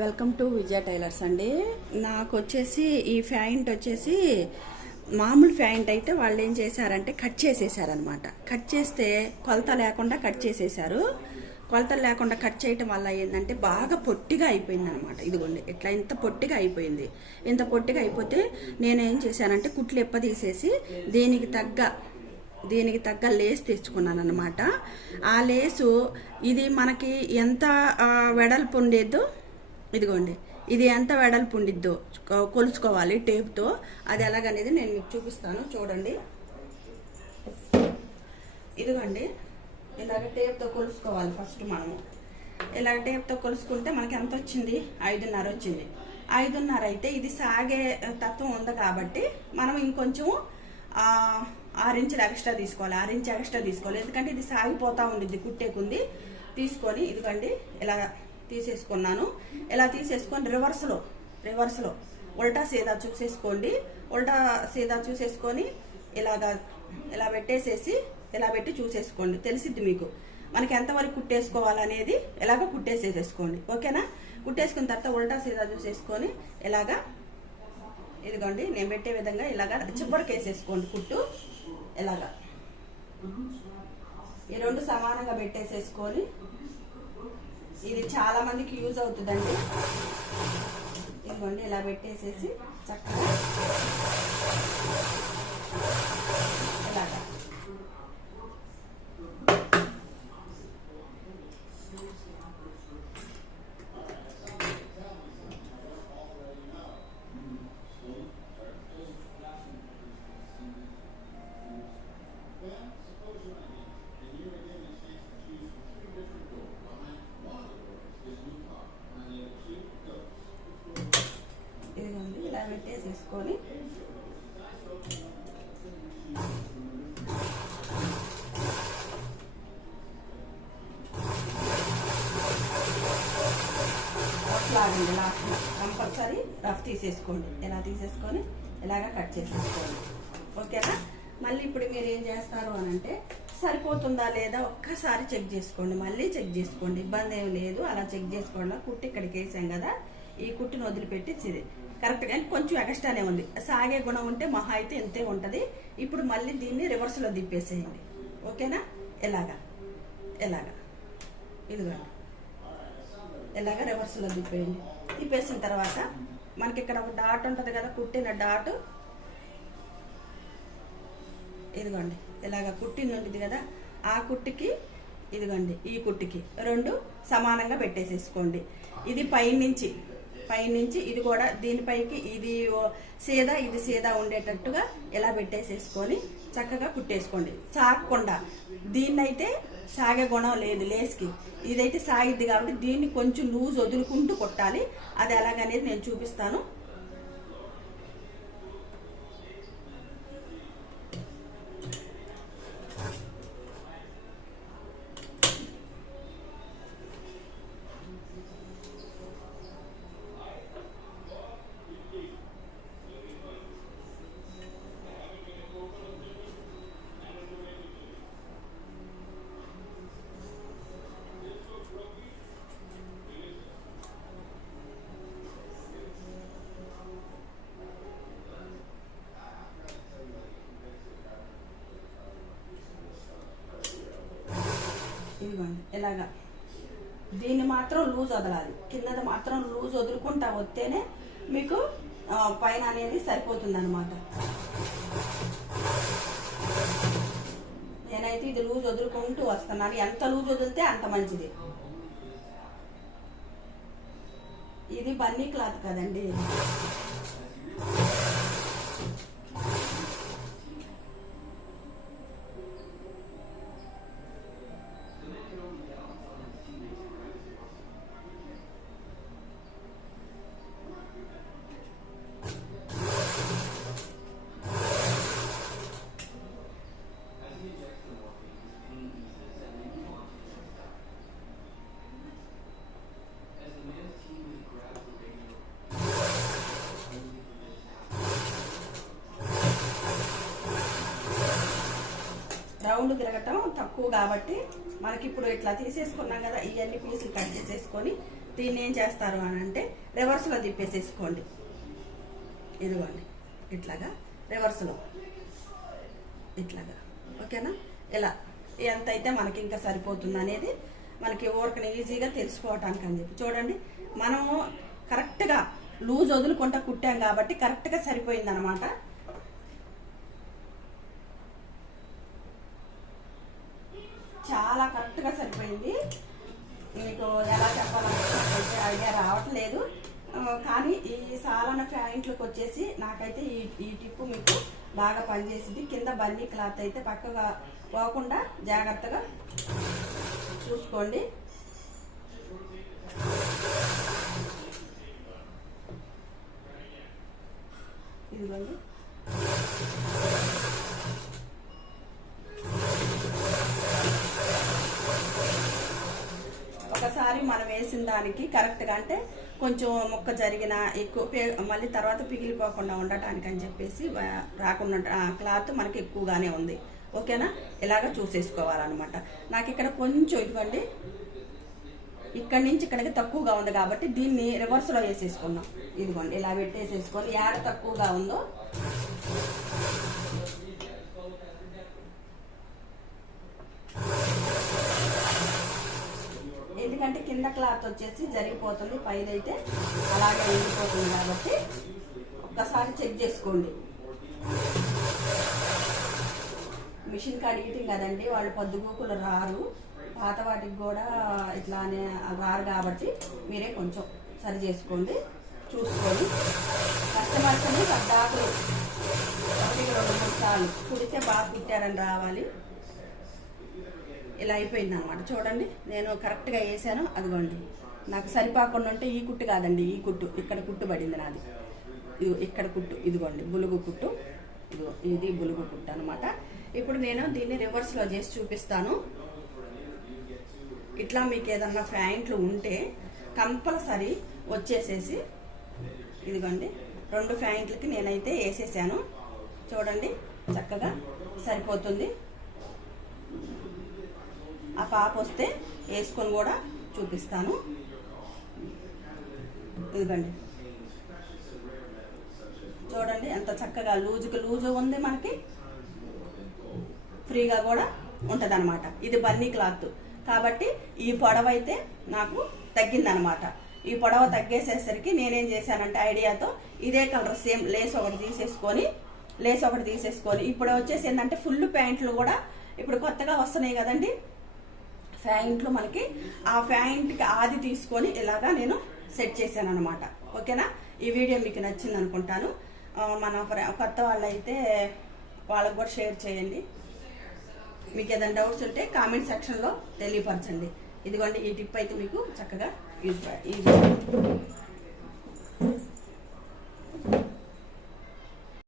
Welcome to Vijaya tailors అండి. నాకు వచ్చేసి ఈ ఫ్యాంట్ వచ్చేసి మామూలు ఫ్యాంట్ అయితే వాళ్ళు ఏం చేశారంటే కట్ చేసేసారనమాట కట్ చేస్తే కొలత లేకుండా కట్ చేసేసారు. కొలతలు లేకుండా కట్ చేయటం వల్ల ఏంటంటే బాగా పొట్టిగా అయిపోయింది అనమాట ఇదిగోండి ఇట్లా ఇంత పొట్టిగా అయిపోయింది. ఇంత పొట్టిగా అయిపోతే నేనేం చేశానంటే కుట్లు ఎప్పదీసేసి దీనికి తగ్గ దీనికి తగ్గ లేస్ తెచ్చుకున్నాను అనమాట ఆ లేసు ఇది మనకి ఎంత వెడల్పు ఉండేదో ఇదిగోండి. ఇది ఎంత వెడల్పు ఉండిద్దో కొలుసుకోవాలి కొలుచుకోవాలి టేప్తో. అది ఎలాగనేది నేను మీకు చూపిస్తాను. చూడండి. ఇదిగోండి. ఇలాగ టేప్తో కొలుసుకోవాలి ఫస్ట్ మనము. ఇలాగ టేప్తో కొలుసుకుంటే మనకి ఎంత వచ్చింది? ఐదున్నర వచ్చింది. ఐదున్నర అయితే ఇది సాగే తత్వం ఉంది కాబట్టి మనం ఇంకొంచెం ఆరు ఇంచులు ఎక్స్ట్రా తీసుకోవాలి. ఆరు ఇంచు ఎక్స్ట్రా తీసుకోవాలి. ఎందుకంటే ఇది సాగిపోతూ ఉండిద్ది కుట్టేకుంది. తీసుకొని ఇదిగోండి ఇలా తీసేసుకున్నాను. ఇలా తీసేసుకొని రివర్స్లో రివర్స్లో ఉల్టా సీదా చూసేసుకోండి. ఉల్టా సీదా చూసేసుకొని ఇలాగా ఇలా పెట్టేసేసి ఇలా పెట్టి చూసేసుకోండి. తెలిసిద్ది మీకు. మనకి ఎంతవరకు కుట్టేసుకోవాలనేది ఇలాగ కుట్టేసేసేసుకోండి. ఓకేనా? కుట్టేసుకున్న తర్వాత ఉల్టా సీదా చూసేసుకొని ఇలాగా ఇదిగోండి నేను పెట్టే విధంగా ఇలాగా చివరికి వేసేసుకోండి కుట్టు. ఇలాగా. ఈ రెండు సమానంగా పెట్టేసేసుకొని ఇది చాలా మందికి యూజ్ అవుతుందండి. ఇదిగోండి ఇలా పెట్టేసేసి చక్కగా ఇలాగా ఇదిగోండి ఇలా పెట్టేసేసుకొని లాగండి లాస్ట్ కంపల్సరీ రఫ్ తీసేసుకోండి. ఇలా తీసేసుకొని? ఇలాగ కట్ చేసేసుకోండి. ఓకేనా? మళ్ళీ ఇప్పుడు మీరు ఏం చేస్తారు అని అంటే సరిపోతుందా లేదా ఒక్కసారి చెక్ చేసుకోండి. మళ్ళీ చెక్ చేసుకోండి. ఇబ్బంది ఏం లేదు. అలా చెక్ చేసుకోండి కుట్టు ఇక్కడికి వేసాం కదా. ఈ కుట్టును వదిలిపెట్టి కరెక్ట్ కానీ కొంచెం ఎక్స్ట్రానే ఉంది. సాగే గుణం ఉంటే మహా అయితే ఎంతే ఉంటుంది. ఇప్పుడు మళ్ళీ దీన్ని రివర్స్లో దిప్పేసేయండి ఓకేనా? ఎలాగా? ఎలాగా? ఇదిగోండి. ఎలాగ రివర్స్లో తిప్పేయండి. తిప్పేసిన తర్వాత మనకి ఇక్కడ ఒక డాట్ ఉంటుంది కదా కుట్టిన డాట్ ఇదిగోండి. ఇలాగ కుట్టింది ఉంటుంది కదా. ఆ కుట్టికి ఇదిగోండి ఈ కుట్టికి రెండు సమానంగా పెట్టేసేసుకోండి. ఇది పైనుంచి. పైనుంచి ఇది కూడా దీనిపైకి ఇది ఓ- సీదా ఇది సీదా ఉండేటట్టుగా ఇలా పెట్టేసేసుకొని చక్కగా కుట్టేసుకోండి. సాగకుండా దీన్నైతే సాగే గుణం లేదు లేస్కి. ఇదైతే సాగిద్ది కాబట్టి దీన్ని కొంచెం లూజ్ వదులుకుంటూ కొట్టాలి. అది ఎలాగనేది నేను చూపిస్తాను. ఇదిగోండి ఇలాగా. దీన్ని మాత్రం లూజ్ వదలాలి. కిందది మాత్రం లూజ్ వదులుకుంటా వస్తేనే మీకు పైన అనేది సరిపోతుంది అనమాట నేనైతే ఇది లూజ్ వదులుకుంటూ వస్తున్నాను. ఎంత లూజ్ వదిలితే అంత మంచిది. ఇది బన్నీ క్లాత్ కదండి. రౌండ్ తిరగటం తక్కువ కాబట్టి మనకి ఇప్పుడు ఇట్లా తీసేసుకున్నాం కదా ఇవన్నీ పీసులు కట్ చేసేసుకొని దీన్ని ఏం చేస్తారు అని అంటే రివర్స్లో తిప్పేసేసుకోండి. ఇదిగోండి. ఇట్లాగా రివర్స్లో ఇట్లాగా. ఓకేనా? ఇలా. ఎంత అయితే మనకి ఇంకా సరిపోతుంది అనేది మనకి ఊరకని ఈజీగా తెలుసుకోవటానికి అని చెప్పి. చూడండి మనము కరెక్ట్గా లూజ్ వదులుకుంటా కుట్టాం కాబట్టి కరెక్ట్గా సరిపోయింది అనమాట చాలా కరెక్ట్గా సరిపోయింది. మీకు ఎలా చెప్పాలంటే ఐడియా రావట్లేదు. కానీ ఈ సాలన ప్యాంట్లకు వచ్చేసి నాకైతే ఈ ఈ టిప్పు మీకు బాగా పనిచేసింది. కింద బన్నీ క్లాత్ అయితే పక్కగా పోకుండా జాగ్రత్తగా చూసుకోండి ఇదిగోండి ఒకసారి మనం వేసిన దానికి కరెక్ట్గా అంటే కొంచెం మొక్క జరిగిన ఎక్కువ మళ్ళీ తర్వాత పిగిలిపోకుండా ఉండటానికి అని చెప్పేసి రాకుండా క్లాత్ మనకి ఎక్కువగానే ఉంది. ఓకేనా? ఇలాగ చూసేసుకోవాలన్నమాట. నాకు ఇక్కడ కొంచెం ఇదిగోండి ఇక్కడ నుంచి ఇక్కడికి తక్కువగా ఉంది కాబట్టి దీన్ని రివర్స్లో వేసేసుకున్నాం ఇదిగోండి ఇలా పెట్టేసేసుకొని యాడ తక్కువగా ఉందో ఎందుకంటే కింద క్లాత్ వచ్చేసి జరిగిపోతుంది పైన అయితే అలాగే వెళ్ళిపోతుంది కాబట్టి ఒక్కసారి చెక్ చేసుకోండి. మిషన్ కడిగితే కదండి వాళ్ళు పొద్దుగూకులు రారు పాత వాటికి కూడా ఇట్లానే రారు కాబట్టి మీరే కొంచెం సరి చేసుకోండి చూసుకొని. కస్టమర్స్ని పద్దాకులు ఒకటి రెండు మూడు సార్లు కుడితే బాగా కుట్టారని రావాలి. ఇలా అయిపోయింది అనమాట చూడండి నేను కరెక్ట్గా వేసాను. అదిగోండి. నాకు సరిపోకుండా ఉంటే ఈ కుట్టు కాదండి ఈ కుట్టు. ఇక్కడ కుట్టు పడింది నాది. ఇది ఇక్కడ కుట్టు. ఇదిగోండి బులుగు కుట్టు. ఇదిగో ఇది బులుగు కుట్టు అనమాట ఇప్పుడు నేను దీన్ని రివర్స్లో చేసి చూపిస్తాను. ఇట్లా మీకు ఏదన్నా ప్యాంట్లు ఉంటే కంపల్సరీ వచ్చేసేసి ఇదిగోండి రెండు ప్యాంట్లకి నేనైతే వేసేసాను. చూడండి చక్కగా సరిపోతుంది. ఆ పాప వస్తే వేసుకొని కూడా చూపిస్తాను. ఇదిగోండి. చూడండి ఎంత చక్కగా లూజుకి లూజు ఉంది మనకి. ఫ్రీగా కూడా ఉంటుంది అనమాట ఇది బన్నీ క్లాత్. కాబట్టి ఈ పొడవ అయితే నాకు తగ్గిందనమాట ఈ పొడవ తగ్గేసేసరికి నేనేం చేశానంటే ఐడియాతో ఇదే కలర్ సేమ్ లేస్ ఒకటి తీసేసుకొని లేస్ ఒకటి తీసేసుకొని ఇప్పుడు వచ్చేసి ఏంటంటే ఫుల్ ప్యాంట్లు కూడా ఇప్పుడు కొత్తగా వస్తున్నాయి కదండి. ప్యాంట్లు మనకి ఆ ప్యాంట్కి ఆది తీసుకొని ఇలాగా నేను సెట్ చేశాను అనమాట ఓకేనా? ఈ వీడియో మీకు నచ్చింది అనుకుంటాను. మన కొత్త వాళ్ళైతే వాళ్ళకు కూడా షేర్ చేయండి. మీకు ఏదైనా డౌట్స్ ఉంటే కామెంట్ సెక్షన్లో తెలియపరచండి. ఇదిగోండి ఈ టిప్ అయితే మీకు చక్కగా యూజ్ యూజ్